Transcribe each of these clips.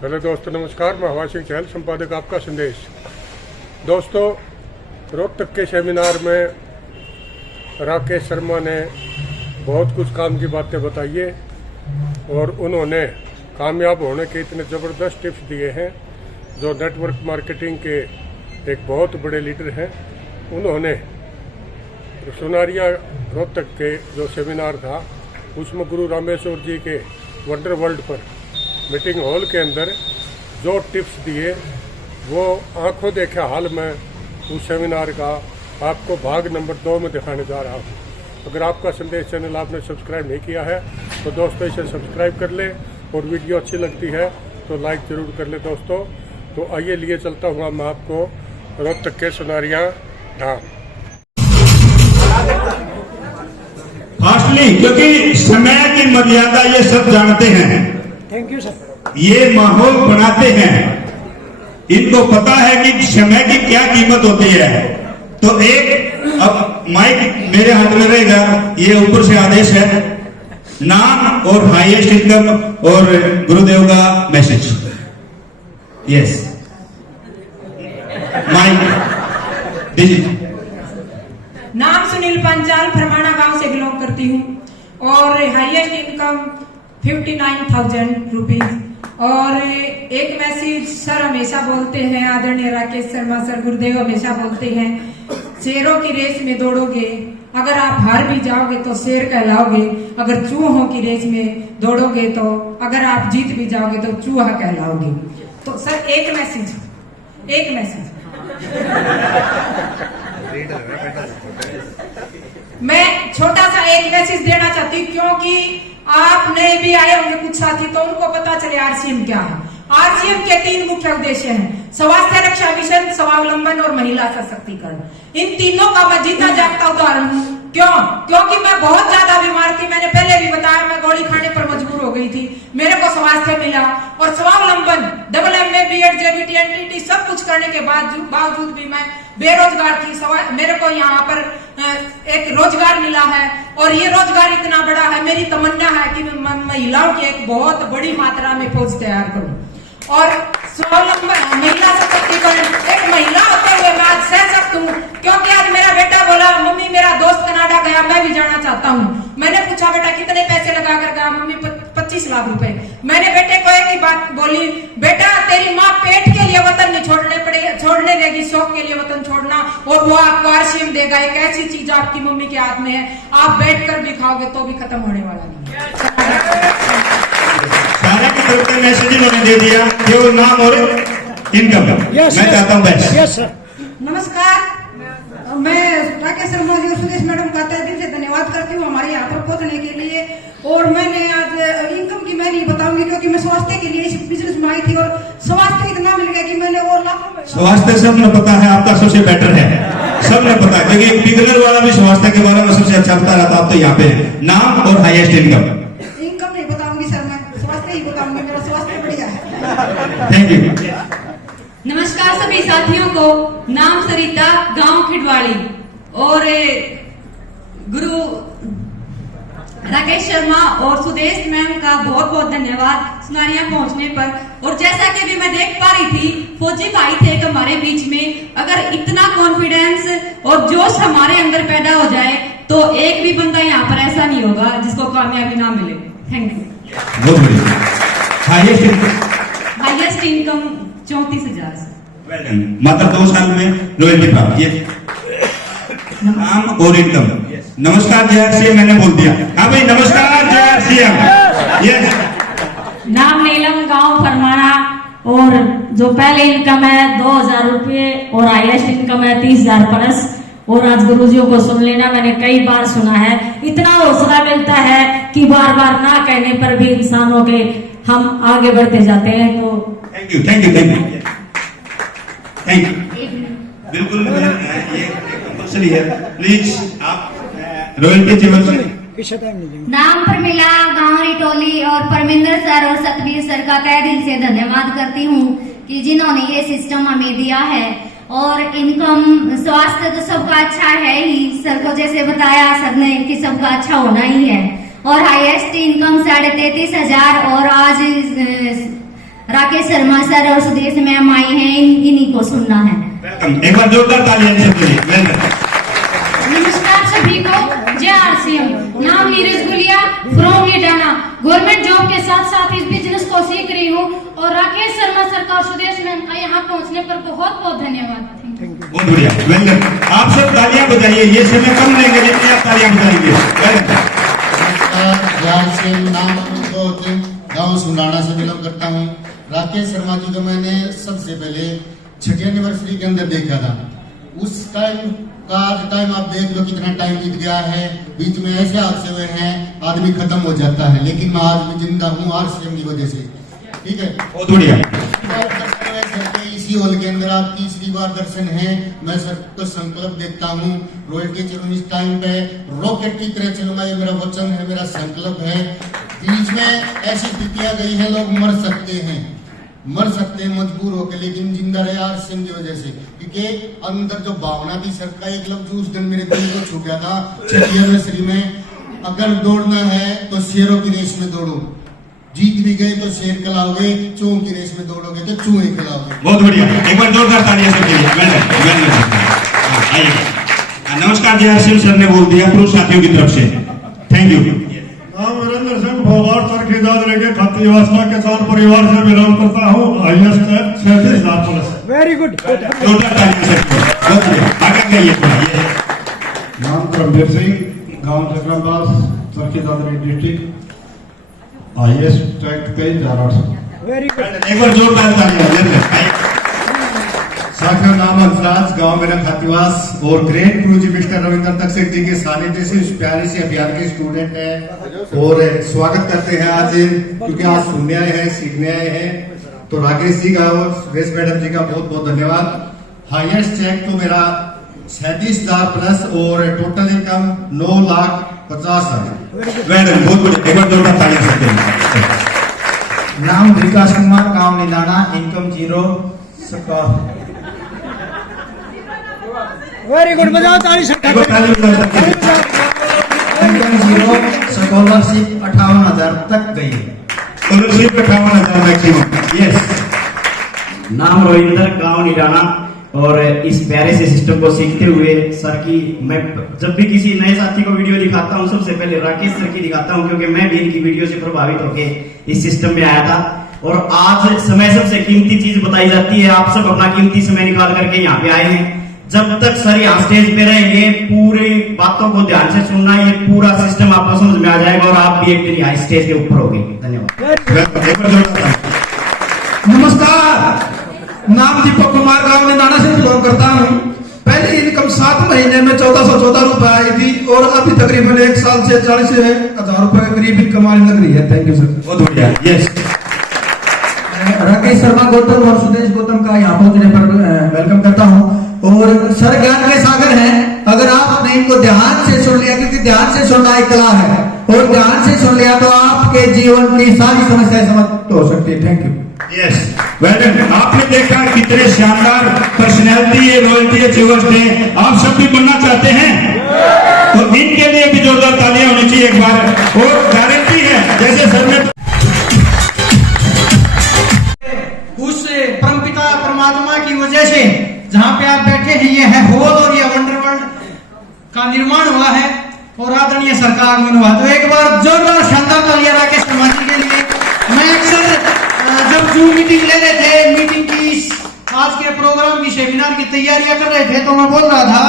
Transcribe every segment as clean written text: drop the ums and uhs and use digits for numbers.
Hello दोस्तों, नमस्कार। मैं हवा सिंह चहल, संपादक आपका संदेश। दोस्तों, रोहतक के सेमिनार में राकेश शर्मा ने बहुत कुछ काम की बातें बताई है और उन्होंने कामयाब होने के इतने ज़बरदस्त टिप्स दिए हैं। जो नेटवर्क मार्केटिंग के एक बहुत बड़े लीडर हैं, उन्होंने सुनारिया रोहतक के जो सेमिनार था उसमें गुरु रामेश्वर जी के वंडर वर्ल्ड पर मीटिंग हॉल के अंदर जो टिप्स दिए वो आंखों देखा हाल में उस सेमिनार का आपको भाग नंबर 2 में दिखाने जा रहा हूँ। अगर आपका संदेश चैनल आपने सब्सक्राइब नहीं किया है तो दोस्तों इसे सब्सक्राइब कर ले, और वीडियो अच्छी लगती है तो लाइक ज़रूर कर ले दोस्तों। तो आइए लिए चलता हूँ मैं आपको रोहतक के सुनारिया धाम। फास्टली, क्योंकि समय की मर्यादा ये सब जानते हैं। Thank you sir. ये माहौल बनाते हैं, इनको पता है कि समय की क्या कीमत होती है। तो एक अब माइक मेरे हाथ में रहेगा, ये ऊपर से आदेश है, नाम और हाईएस्ट इनकम और गुरुदेव का मैसेज। Yes, mic digit. नाम सुनील पंचाल, फरमाना गांव से बिलोंग करती हूँ और हाईएस्ट इनकम 59,000 रुपीज। और एक मैसेज सर हमेशा बोलते हैं, आदरणीय राकेश शर्मा सर, गुरुदेव हमेशा बोलते हैं, शेरों की रेस में दौड़ोगे, अगर आप हार भी जाओगे तो शेर कहलाओगे, अगर चूहों की रेस में दौड़ोगे तो अगर आप जीत भी जाओगे तो चूहा कहलाओगे। तो सर एक मैसेज मैं छोटा सा एक मैसेज देना चाहती हूँ, क्योंकि आप नए भी आए होंगे कुछ साथी, तो उनको पता चले आरसीएम क्या है। आरसीएम के 3 मुख्य उद्देश्य हैं: स्वास्थ्य रक्षा मिशन, स्वावलंबन और महिला सशक्तिकरण। इन तीनों का मैं जीता जागता उदाहरण हूँ। क्योंकि मैं बहुत ज्यादा बीमार थी, मैंने पहले भी बताया, मैं गोली खाने पर मजबूर हो गई थी, मेरे को स्वास्थ्य मिला। और स्वावलंबन, MA, BEd, JBT, NTT सब कुछ करने के बावजूद भी मैं बेरोजगार थी। मेरे को यहाँ पर एक रोजगार मिला है, और ये रोजगार इतना बड़ा है, मेरी तमन्ना है कि मैं महिलाओं की एक बहुत बड़ी मात्रा में फौज तैयार करूं। और स्वावलंबन, महिला सशक्तिकरण, एक महिला होते हुए मैं आज सह सकती हूँ, क्योंकि आज मेरा बेटा बोला, मम्मी मेरा दोस्त कनाडा गया, मैं भी जाना चाहता हूँ। मैंने पूछा बेटा कितने पैसे लगा कर गया? मम्मी 25 लाख रुपए। मैंने बेटे को एक ही बात बोली, बेटा तेरी माँ पेट के लिए वतन नहीं छोड़ने देगी, शौक के लिए वतन छोड़ना, और वो आपको आरसीएम देगा। एक ऐसी चीज आपकी मम्मी के हाथ में है, आप बैठ कर भी खाओगे तो भी खत्म होने वाला नहीं। सारे की तरफ से मैसेज इन्होंने दे दिया, केवल नाम और इनकम। मैं चाहता हूँ बस। Yes sir. नमस्कार, मैं राकेश शर्मा जी और सुदेश मैडम का तहे दिल से धन्यवाद करती हूँ हमारे यहाँ पर पहुंचने के लिए। और मैंने आज इनकम की मैं नहीं बताऊंगी, क्योंकि मैं स्वास्थ्य के लिए इस बिजनेस में आई थी और स्वास्थ्य इतना मिल गया कि मैंने और लाखों। स्वास्थ्य सबने पता है, आपका सबसे बेटर है, सबने पता है, क्योंकि एक बिगनर वाला भी स्वास्थ्य के बारे में सबसे अच्छा बता रहा था। आप तो यहाँ पे नाम और हाईएस्ट इनकम नहीं बताऊंगी सर, मैं स्वास्थ्य ही बताऊंगी, मेरा स्वास्थ्य बढ़िया है। Thank you. नमस्कार सभी साथियों को। नाम सरिता, गांव खिडवाड़ी, और गुरु राकेश शर्मा और सुदेश मैम का बहुत बहुत धन्यवाद सुनारिया पहुंचने पर। और जैसा कि भी मैं देख पा रही थी, फौजी भाई थे एक हमारे बीच में। अगर इतना कॉन्फिडेंस और जोश हमारे अंदर पैदा हो जाए तो एक भी बंदा यहाँ पर ऐसा नहीं होगा जिसको कामयाबी ना मिले। Thank you. बहुत बढ़िया। हाईएस्ट इनकम 34,000 से। मात्र 2 साल में रॉयल्टी प्राप्त। ये नाम और इनकम। नमस्कार जय, मैंने बोल दिया। हाँ भाई, नमस्कार जय। यस। नाम नीलम, गांव फरमाना, और जो पहले इनकम है 2,000 रुपये और हाईएस्ट इनकम है 30,000 प्लस। और आज गुरुजियों को सुन लेना, मैंने कई बार सुना है, इतना हौसला मिलता है कि बार बार ना कहने पर भी इंसानों के हम आगे बढ़ते जाते हैं। तो थैंक यू। बिल्कुल, ये कंपल्सरी है। प्लीज आप रॉयल्टी जीवन से। नाम प्रमिला, गांव रिटोली, और परमिंदर सर और सतबीर सर का तहे दिल से धन्यवाद करती हूँ कि जिन्होंने ये सिस्टम हमें दिया है। और इनकम, स्वास्थ्य तो सबका अच्छा है ही, सर को जैसे बताया सर ने कि सबका अच्छा होना ही है। और हाईएस्ट इनकम 33,500 और आज राकेश शर्मा सर और सुदेश मैम आई हैं, इन्हीं को सुनना है। एक बार जोरदार तालियां सबके लिए। वेलकम। नमस्कार सभी को, जय आरसीएम। नाम Neeraj Gulia from Lidana. Government job के साथ साथ इस बिजनेस को सीख रही हूँ और राकेश शर्मा सरकार सुदेश मैम का यहाँ पहुँचने पर बहुत बहुत धन्यवाद। बहुत बढ़िया, वेलकम। आप सब तालियां बजाइए, ये समय कम लेंगे जितनी आप तालियां बजाएंगे। नाम गाँव सुनाना से बिलोंग करता हूँ। राकेश शर्मा जी को मैंने सबसे पहले 6ठी एनिवर्सरी के अंदर देखा था। उस टाइम का टाइम आप देख लो कितना टाइम बीत गया है, बीच में ऐसे हादसे हुए हैं, आदमी खत्म हो जाता है, लेकिन मैं आज भी जिंदा हूँ आरसीएम की वजह से। ठीक है, बहुत बढ़िया। सर के इसी हॉल के अंदर आप तीसरी बार दर्शन है। मैं सर को संकल्प देता हूँ, रॉयल्टी चलूँ इस टाइम पे रॉकेट की तरह चलूंगा, ये मेरा वचन है, मेरा संकल्प है। बीच में ऐसी स्थितियां गई है, लोग मर सकते हैं मजबूर होकर, लेकिन जिंदा रहे आरसीएम की वजह से, क्योंकि अंदर जो भावना थी सर का एक लफ्ज उस दिन मेरे दिल को छू गया था 6ठी एनिवर्सरी में। अगर दौड़ना है तो शेरों की रेस में दौड़ो, जीत भी गए तो शेर खिलाओगे, चूहों की रेस में दौड़ोगे तो चूहे खिलाओगे। बहुत बढ़िया, एक बार जोरदार तालियां सबके लिए। नमस्कार, जय आरसीएम सर ने बोल दिया पुरुष साथियों की तरफ से। Thank you. वीरेंद्र सिंह भोगाड़ सरखी दादरे के खातीवासना के साथ परिवार से बिलोंग करता हूँ। Highest 36,000 plus. Very good. जोरदार तालियां सबके लिए। आगे कहिए। नाम करमवीर सिंह, गांव Chakramdas, Charkhi Dadri district, highest tag 23,800। Very good. एक बार जोरदार तालियां। साथियों, नाम हंसराज, गांव मेरा खातीवास और ग्रेट गुरुजी मिस्टर रविंद्र तकसेठ जी के सानिध्य से इस प्यारे से अभियान के स्टूडेंट हैं और स्वागत करते हैं आज, क्योंकि आज सुनने आए हैं, सीखने आए हैं। तो राकेश जी का और सुरेश मैडम जी का बहुत बहुत धन्यवाद। हाईएस्ट चेक तो मेरा 37,000 प्लस और टोटल इनकम 9,50,000। मैडम बहुत बढ़िया, एक बार जोरदार तालियां सबके लिए। नाम विकास कुमार, गांव निदाना, इनकम 0। वेरी गुड, बजाओ ताली से। स्कॉलरशिप 58,000 तक गई है। Scholarship 58,000 maximum. यस। नाम रोहिंदर, गांव निराना। और इस प्यारे से सिस्टम को सीखते हुए सर की, मैं जब भी किसी नए साथी को वीडियो दिखाता हूँ सबसे पहले राकेश सर की दिखाता हूँ, क्योंकि मैं भी इनकी वीडियो से प्रभावित होकर इस सिस्टम में आया था। और आज समय सबसे कीमती चीज बताई जाती है। आप सब अपना कीमती समय निकाल करके यहाँ पे आए हैं। जब तक सर यहाँ स्टेज पे रहेंगे, पूरी बातों को ध्यान से सुनना, ये पूरा सिस्टम आपको समझ में आ जाएगा और आप भी एक दिन यहाँ स्टेज के ऊपर होंगे। धन्यवाद। नमस्कार, नाम दीपक कुमार, गांव निदाना से बिलोंग करता हूँ। पहले इनकम 7 महीने में 1414 रुपए आई थी और अभी तकरीबन 1 साल से 40,000 रुपए के करीब इनकम आने लग रही है। Thank you sir. बहुत बढ़िया। यस। राकेश शर्मा गौतम और सुदेश गौतम का यहाँ पहुंचने पर वेलकम करता हूँ। और सर ज्ञान के सागर हैं, अगर आपने इनको ध्यान से सुन लिया, क्योंकि ध्यान से सुनना एक कला है, और ध्यान से सुन लिया तो आपके जीवन की सारी समस्याएं समाप्त हो सकती है। Thank you. यस, वेल, आपने देखा कितने शानदार पर्सनैलिटी है, रॉयल्टी अचीवर्स हैं। आप सब भी बनना चाहते हैं तो इनके लिए भी जोरदार तालियां होनी चाहिए एक बार। और गारंटी है, जैसे सर ने उस परमपिता परमात्मा की वजह से जहाँ पे आप बैठे हैं, ये है हॉल और ये वंडर वर्ल्ड का निर्माण हुआ है और आदरणीय सर का आगमन हुआ। तो एक बार जोरदार शानदार तालियां राकेश शर्मा जी के लिए। मैं अक्सर जब जूम मीटिंग ले रहे थे, मीटिंग की आज के प्रोग्राम की सेमिनार की तैयारियां कर रहे थे, तो मैं बोल रहा था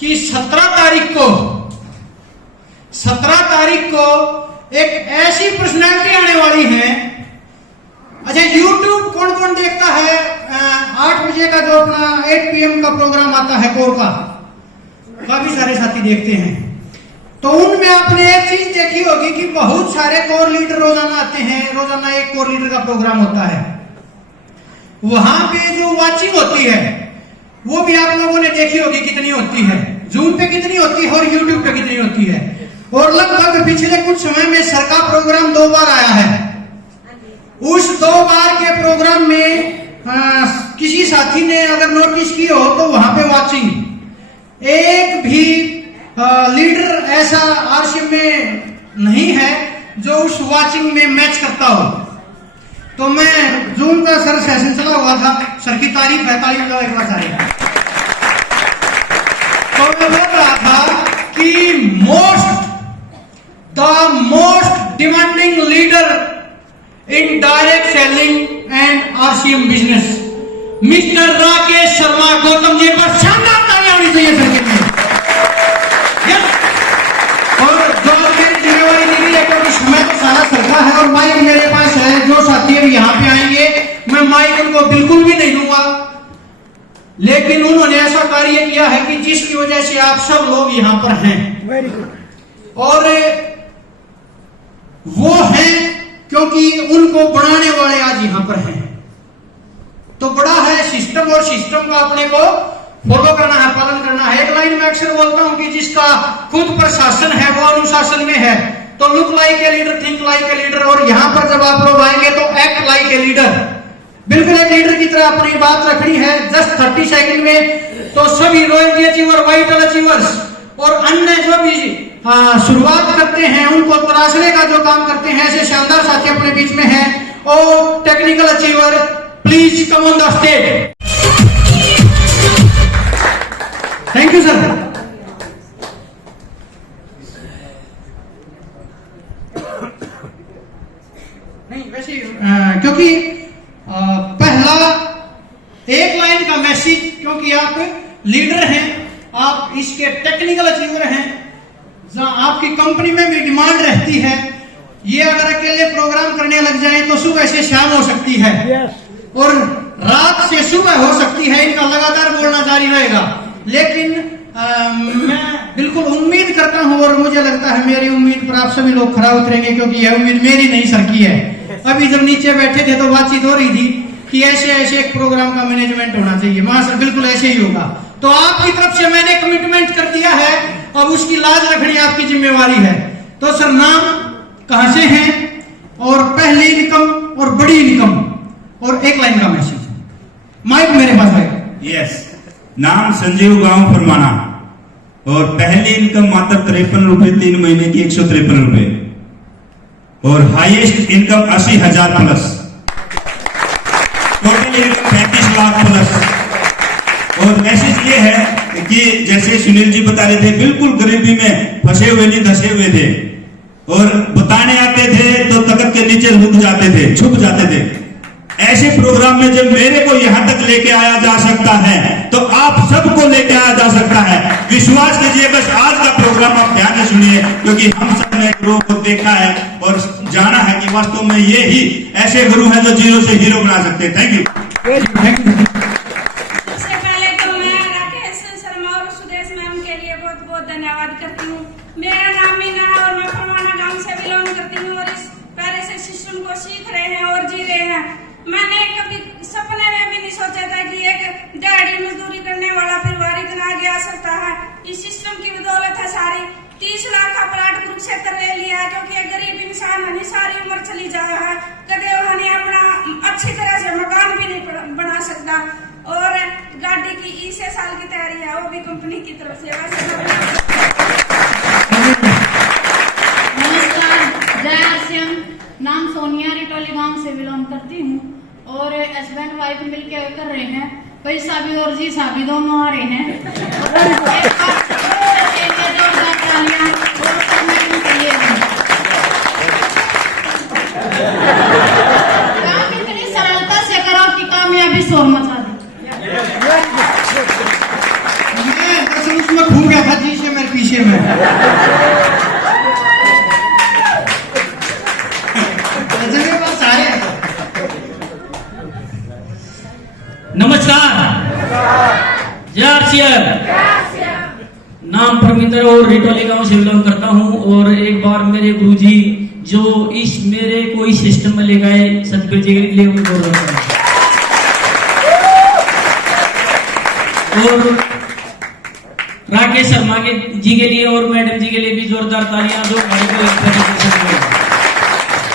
कि 17 तारीख को एक ऐसी पर्सनैलिटी आने वाली है। अच्छा, YouTube कौन कौन देखता है? 8 बजे का जो अपना 8 PM का प्रोग्राम आता है कोर का, काफी सारे साथी देखते हैं। तो उनमें आपने एक चीज देखी होगी कि बहुत सारे कोर लीडर रोजाना आते हैं, रोजाना एक कोर लीडर का प्रोग्राम होता है। वहां पे जो वाचिंग होती है वो भी आप लोगों ने देखी होगी कितनी होती है, जूम पे कितनी होती है और यूट्यूब पे कितनी होती है। और लगभग पिछले कुछ समय में सर का प्रोग्राम 2 बार आया है। उस 2 बार के प्रोग्राम में किसी साथी ने अगर नोटिस की हो तो वहां पे वाचिंग एक भी लीडर ऐसा आरसीएम में नहीं है जो उस वाचिंग में मैच करता हो। तो मैं जो जून का सर सेशन चला हुआ था, सर की तारीफ है, तारीफ का एक बार सारे। तो मैं बोल रहा था कि the most demanding leader in direct selling and RCM business mister Rakesh Sharma Gautam ji पर शानदार तालियां होनी चाहिए सर के लिए। और जो मेरी जिम्मेवारी दी गई है, क्योंकि समय तो सारा सरका है और माइक मेरे पास है, जो साथी अभी यहाँ पे आएंगे मैं माइक उनको बिल्कुल भी नहीं दूंगा, लेकिन उन्होंने ऐसा कार्य किया है कि जिसकी वजह से आप सब लोग यहाँ पर हैं। और वो हैं क्योंकि उनको बनाने वाले आज यहाँ पर हैं। तो बड़ा है सिस्टम, और सिस्टम का अपने को फॉलो करना है, पालन करना है। एक लाइन में अक्सर बोलता हूं कि जिसका खुद प्रशासन है वो अनुशासन में है। तो look like a leader, think like a leader, और यहाँ पर जब आप लोग आएंगे तो एक्ट लाइक ए लीडर, बिल्कुल एक लीडर की तरह अपनी बात रखनी है। जस्ट 30 सेकंड में तो सभी रॉयल्टी अचीवर, वाइटल अचीवर्स और अन्य जो भी शुरुआत करते हैं उनको तराशने का जो काम करते हैं, ऐसे शानदार साथी अपने बीच में हैं। और technical achiever please come on the stage. Thank you sir. नहीं वैसे क्योंकि पहला एक लाइन का मैसेज, क्योंकि आप लीडर हैं, आप इसके टेक्निकल अचीवर हैं, जहां आपकी कंपनी में भी डिमांड रहती है। ये अगर अकेले प्रोग्राम करने लग जाए तो सुबह से शाम हो सकती है और रात से सुबह हो सकती है, इनका लगातार बोलना जारी रहेगा। लेकिन मैं बिल्कुल उम्मीद करता हूं और मुझे लगता है मेरी उम्मीद पर आप सभी लोग खरा उतरेंगे, क्योंकि यह उम्मीद मेरी नहीं सर की है। अभी जब नीचे बैठे थे तो बातचीत हो रही थी कि ऐसे ऐसे एक प्रोग्राम का मैनेजमेंट होना चाहिए। वहां सर बिल्कुल ऐसे ही होगा। तो आपकी तरफ से मैंने कमिटमेंट कर दिया है, अब उसकी लाज रखनी आपकी जिम्मेवारी है। तो सर नाम कहां से हैं और पहली इनकम और बड़ी इनकम और एक लाइन का मैसेज। माइक मेरे पास आएगा। यस, नाम संजीव, गांव फरमाना, और पहली इनकम मात्र 53 रुपए, 3 महीने की 153 रुपए, और highest income 80,000 plus, total income 35 lakh plus. और मैसेज ये है कि जैसे सुनील जी बता रहे थे, बिल्कुल गरीबी में फंसे हुए नहीं, धसे हुए थे, और बताने आते थे तो तख्त के नीचे रुक जाते थे, छुप जाते थे। ऐसे प्रोग्राम में जब मेरे को यहां तक लेके आया जा सकता है तो आप सबको लेके आया जा सकता है। विश्वास कीजिए, बस आज का प्रोग्राम आप ध्यान से सुनिए, क्योंकि हम सब ने गुरु को देखा है और जाना है कि वास्तव में ये ही ऐसे गुरु हैं जो जीरो से हीरो बना सकते हैं। Thank you. सबसे पहले तो मैं राकेश शर्मा और सुदेश मैम के लिए बहुत बहुत धन्यवाद करती हूँ। मेरा नाम मीना है और मैं फरमाना गांव से बिलोंग करती हूँ और इस पहले से सिस्टम को सीख रहे हैं और जी रहे हैं। मैंने कभी सपने में भी नहीं सोचा था कि एक दिहाड़ी मजदूरी करने वाला परिवार इतना आगे आ सकता है। इस सिस्टम की बदौलत है सारी 30 लाख का प्लाट कुरुक्षेत्र ले लिया है, क्योंकि एक गरीब इंसान नहीं सारी उम्र चली जा रहा है, कदे वहां अपना अच्छी तरह से मकान भी नहीं बना सकता। और गाड़ी की इसे साल की तैयारी है, वो भी कंपनी की तरफ से। नमस्कार, जय आरसीएम। नाम सोनिया, रिटोली गांव से बिलोंग करती हूँ और हस्बैंड वाइफ मिलके कर रहे हैं। पैसा भी और जी साहब भी दोनों आ रहे हैं। काम इतनी सरलता से करो कि कामयाबी शोर मचा दे। मैं दरअसल उसमें खो गया था जी से मेरे पीछे में। नमस्कार, जय आरसीएम। नाम परमिंदर और रिटोली गांव से बिलोंग करता हूं। और एक बार मेरे गुरुजी जो इस मेरे को इस सिस्टम में ले गए, सतगुरु जी के लिए उनको गौरव करता हूं। और राकेश शर्मा के जी के लिए और मैडम जी के लिए भी जोरदार तालियां दो।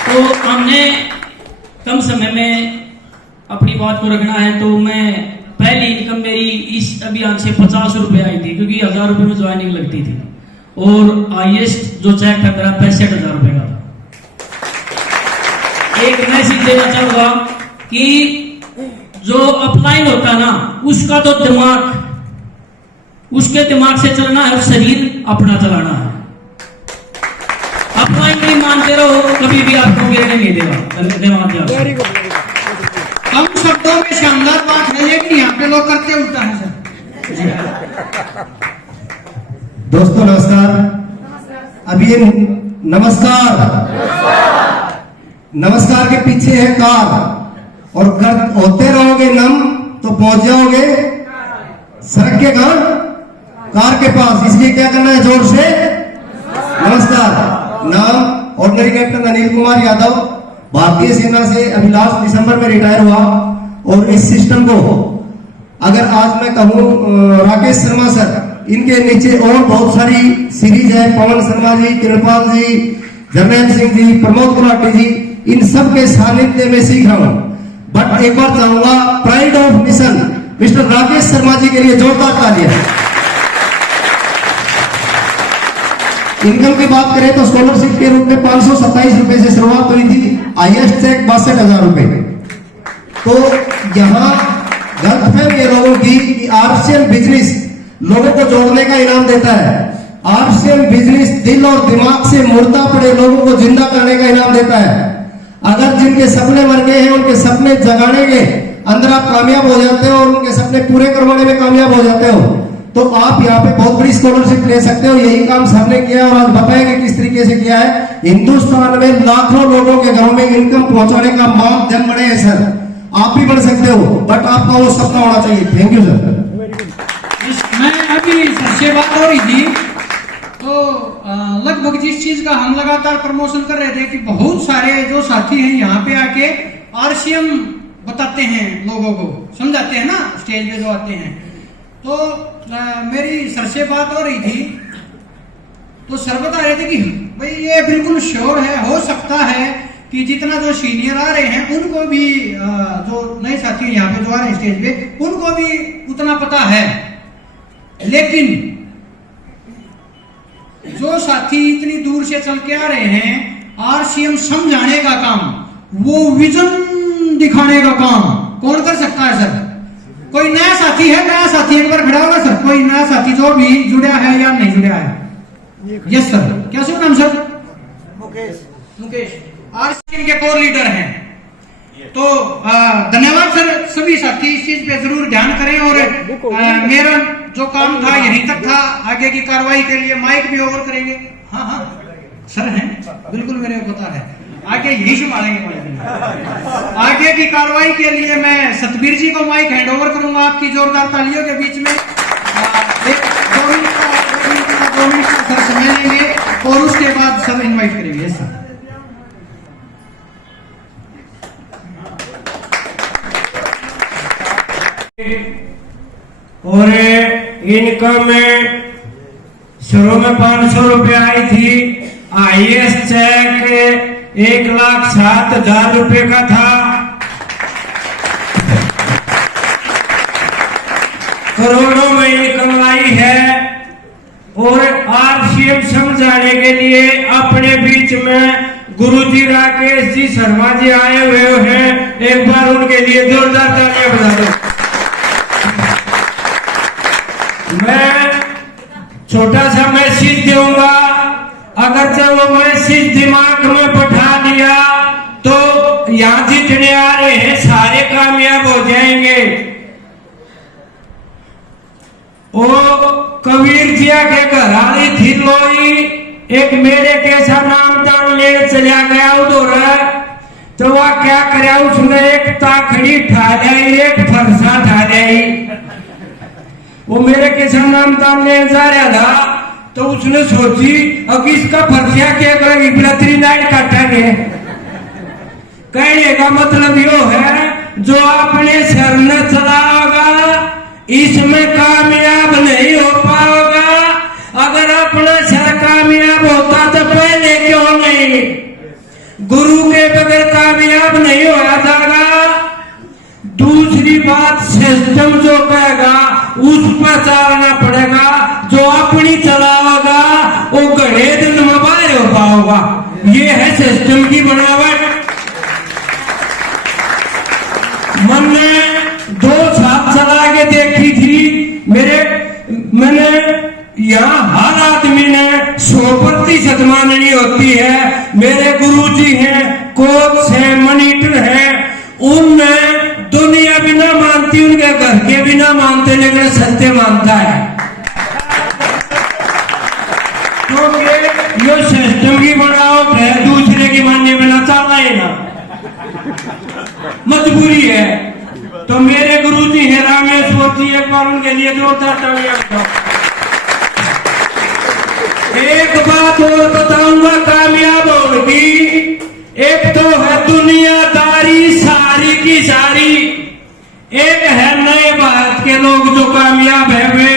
तो हमने कम समय में अपनी बात को रखना है, तो मैं पहली इनकम मेरी इस अभियान से 50 रुपए आई थी, क्योंकि 1000 रुपए में ज्वाइनिंग लगती थी। और हाईएस्ट जो चेक था मेरा 65,000 रुपए का था। एक मैसेज देना चाहूंगा कि जो अपलाइन होता ना उसका तो दिमाग, उसके दिमाग से चलना है और शरीर अपना चलाना है। अपलाइन नहीं मानते रहो, कभी भी आपको गिरने नहीं देगा। धन्यवाद। हम शब्दों में शानदार बात है, लेकिन यहाँ पे लोग करते उल्टा है सर। दोस्तों नमस्कार। अब ये नमस्कार के पीछे है कार, और होते रहोगे नम तो पहुंच जाओगे सड़क के कहां, कार के पास। इसलिए क्या करना है, जोर से नमस्कार। नाम ऑर्डिनरी कैप्टन अनिल कुमार यादव, भारतीय सेना से अभी लास्ट दिसंबर में रिटायर हुआ। और इस सिस्टम को अगर आज मैं कहूं, राकेश शर्मा सर, इनके नीचे और बहुत सारी सीरीज है, पवन शर्मा जी, कृपाल जी, जरनैल सिंह जी, प्रमोद गुलाटी जी, इन सब के सानिध्य में सीख रहा हूं। बट एक बार चाहूंगा pride of mission mister Rakesh Sharma ji के लिए जोरदार तालियां। इनकम की बात करें तो स्कॉलरशिप के रूप में 527 रुपए से शुरुआत हुई थी, हाईएस्ट चेक 62,000 रुपए। तो यहाँ गलतफहमी है लोगों की कि आरसीएम बिजनेस लोगों को जोड़ने का इनाम देता है। आरसीएम बिजनेस दिल और दिमाग से मुर्दा पड़े लोगों को जिंदा करने का इनाम देता है। अगर जिनके सपने मर गए हैं उनके सपने जगाने के अंदर आप कामयाब हो जाते हो और उनके सपने पूरे करवाने में कामयाब हो जाते हो, तो आप यहाँ पे बहुत बड़ी स्कॉलरशिप ले सकते हो। यही काम सबने किया और आज बताएंगे किस तरीके से किया है। हिंदुस्तान में लाखों लोगों के घरों में इनकम पहुंचाने का माध्यम बने हैं सर, आप भी बढ़ सकते हो, बट आपका वो सपना होना चाहिए। Thank you sir. मैं अभी सबसे बात हो रही थी तो लगभग जिस चीज का हम लगातार प्रमोशन कर रहे थे कि बहुत सारे जो साथी हैं यहाँ पे आके आरसीएम बताते हैं, लोगों को समझाते हैं ना, स्टेज पे जो आते हैं। तो मेरी सर से बात हो रही थी तो सर बता रहे थे कि भाई ये बिल्कुल श्योर है, हो सकता है कि जितना जो सीनियर आ रहे हैं उनको भी, जो नए साथी यहाँ पे जो आ रहे हैं स्टेज पे, उनको भी उतना पता है। लेकिन जो साथी इतनी दूर से चल के आ रहे हैं, आरसीएम समझाने का काम, वो विजन दिखाने का काम कौन कर सकता है सर? कोई नया साथी है? नया साथी एक बार खड़ा होगा सर, कोई नया साथी जो भी जुड़ा है या नहीं जुड़ा है? Yes sir. क्या शुभ नाम सर? मुकेश आरसीएम के कोर लीडर हैं। तो धन्यवाद सर। सभी साथी इस चीज पे जरूर ध्यान करें। और मेरा जो काम था यहीं तक था, आगे की कार्रवाई के लिए माइक भी ओवर करेंगे। हाँ हाँ सर हैं, बिल्कुल मेरे को पता है, आगे यही संभालेंगे। आगे की कार्रवाई के लिए मैं सतबीर जी को माइक हैंड ओवर करूंगा आपकी जोरदार तालियों के बीच में। एक 2 मिनट का सर समय लेंगे और उसके बाद सब इन्वाइट करेंगे सर। और इनकम शुरू में 500 रुपए आई थी, हाईएस्ट चेक 1,07,000 रुपए का था। करोड़ों में इनकम आई है। और आरसीएम समझाने के लिए अपने बीच में गुरुजी राकेश जी शर्मा जी आए हुए हैं, एक बार उनके लिए जोरदार तालियां बजा दो। मैं छोटा सा मैसेज दूंगा, अगर जब वो मैसेज दिमाग में बैठा लिया तो यहाँ जितने आ रहे हैं सारे कामयाब हो जाएंगे। वो कबीर जिया के घर आ रही थी लोई, एक मेरे कैसा नाम दान ले चला गया उधर, तो वह क्या कराया, उसने एक ताखड़ी ठा दी, एक फरसा ठा दी। वो मेरे कैसा नाम दान ले जा रहा था, तो उसने सोची अब इसका फरसिया क्या करेगी, बिलतरी लाइट काटेंगे। कहने का मतलब यो है जो अपने सर ने चलाओगा इसमें कामयाब नहीं हो पाओगा। अगर अपना सर कामयाब होता तो पहले क्यों नहीं? गुरु के बगैर कामयाब नहीं होया जाएगा। दूसरी बात, सिस्टम जो कहेगा उस पर चलना पड़ेगा, जो अपनी चलाओगा वो घड़े दिन में बाहर हो पाओगा। ये है सिस्टम की बनावट। मैंने 2 साल चला के देखी थी। मैंने यहाँ हर आदमी ने 100% माननी होती है। मेरे गुरुजी हैं, कोच हैं, मॉनिटर हैं, उनने दुनिया भी ना मानती, उनके घर के भी ना मानते, लेकिन सत्य मानता है। क्योंकि ये सिस्टम की बनावट है, दूसरे की मानने में ना चला है ना, मजबूरी है। तो मेरे गुरुजी हैं रामेश्वर जी, एक बार उनके लिए जोरदार तालियां बजाओ। एक बात और बताऊंगा कामयाब होने की, एक तो है दुनियादारी सारी की सारी, एक है नए भारत के लोग जो कामयाब है। वे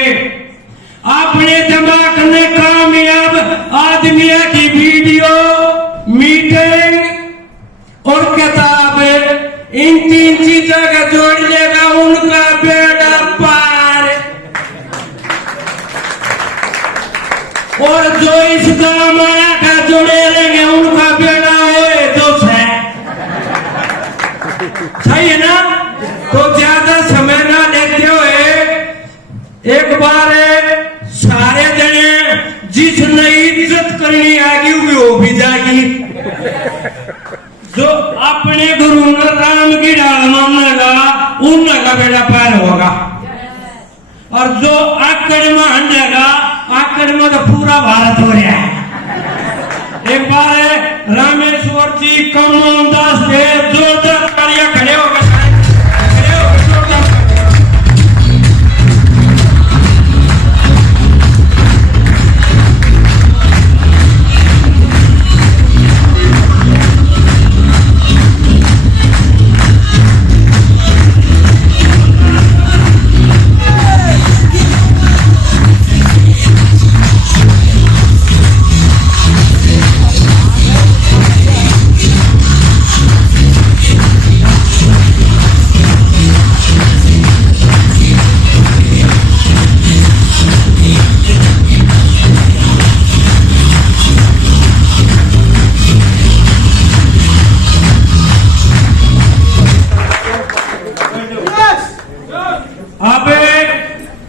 अपने दिमाग ने कामयाब आदमियों की वीडियो, मीटिंग और किताबें, इन 3 चीजों का जोड़ लेगा, उनका बेड़ा पार। और जो इस गाँव माया का जुड़े रहेंगे, उनका बेड़ा होए जो है। सही है ना? तो ज्यादा समय ना लेते हुए एक बार सारे जने जिसने इज्जत करनी आगी वो भी जागी। जो अपने गुरु राम की डाल मानेगा, उनका बेड़ा पार होगा। और जो आकड़ में हंडेगा, आकड़ में तो पूरा भारत हो रहा है। एक बार रामेश्वर जी कमल दास के जोरदार तालियां खड़े हो गए।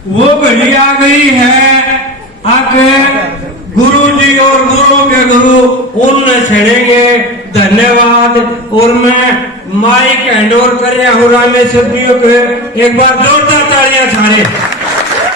वो घड़ी आ गई है, आके गुरु जी और गुरु के गुरु उनने छेड़ेंगे। धन्यवाद। और मैं माइक हैंड ओवर कर रहा हूँ रामेश्वर जी को। एक बार जोरदार तालियां छाड़े।